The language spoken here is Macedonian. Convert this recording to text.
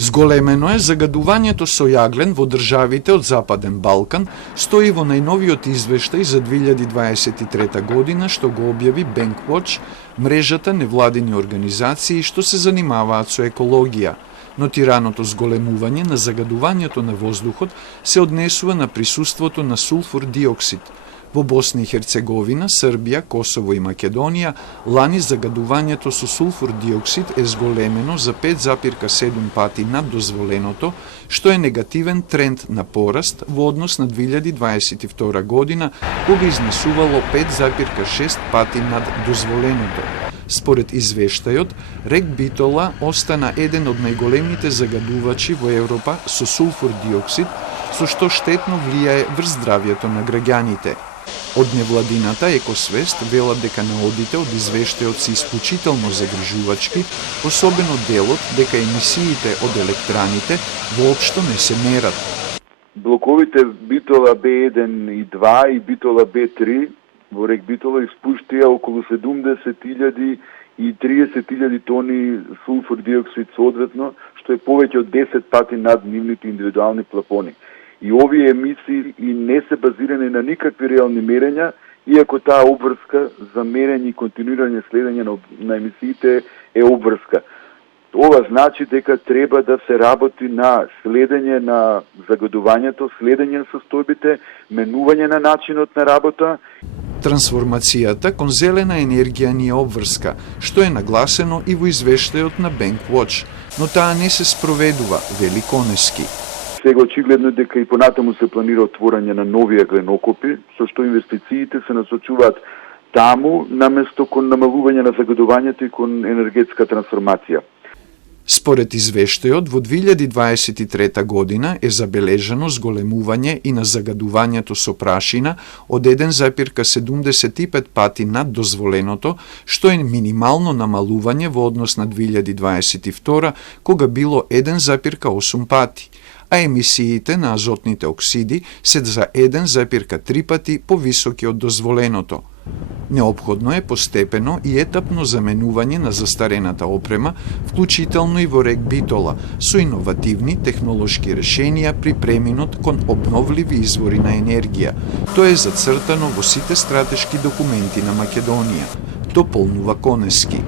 Зголемено е загадувањето со јаглен во државите од Западен Балкан, стои во најновиот извештај за 2023 година што го објави Bankwatch, мрежата невладини организации што се занимаваат со екологија. Нотираното зголемување на загадувањето на воздухот се однесува на присуството на сулфур диоксид. Во Босна и Херцеговина, Србија, Косово и Македонија, лани загадувањето со сулфур диоксид е зголемено за 5,7 пати над дозволеното, што е негативен тренд на пораст во однос на 2022 година, кога изнесувало 5,6 пати над дозволеното. Според извештајот, рек Битола остана еден од најголемите загадувачи во Европа со сулфур диоксид, со што штетно влијае врз здравјето на граѓаните. Од невладината Екосвест велат дека наодите од извештајот се исклучително загрижувачки, особено делот дека емисиите од електраните воопшто не се мерат. Блоковите Битола Б1 и 2 и Битола Б3 во рек Битола испуштија околу 70.000 и 30.000 тони сулфур диоксид соодветно, што е повеќе од 10 пати над нивните индивидуални плафони. И овие емисии и не се базирани на никакви реални мерења, иако таа обврска за мерење и континуирање следење на емисиите е обврска. Ова значи дека треба да се работи на следење на загадувањето, следење на состојбите, менување на начинот на работа. Трансформацијата кон зелена енергија ни е обврска, што е нагласено и во извештајот на Bankwatch, но таа не се спроведува, вели Конески. Сега очигледно дека и понатаму се планира отворање на нови агленокопи, со што инвестициите се насочуваат таму, наместо кон намалување на загадувањето и кон енергетска трансформација. Според извештајот, во 2023 година е забележано зголемување и на загадувањето со прашина од 1,75 пати над дозволеното, што е минимално намалување во однос на 2022, кога било 1,8 пати, а емисиите на азотните оксиди се за 1,3 пати повисоки од дозволеното. Неопходно е постепено и етапно заменување на застарената опрема, вклучително и во рек Битола, со иновативни технолошки решенија при преминот кон обновливи извори на енергија. Тоа е зацртано во сите стратешки документи на Македонија, дополнува Конески.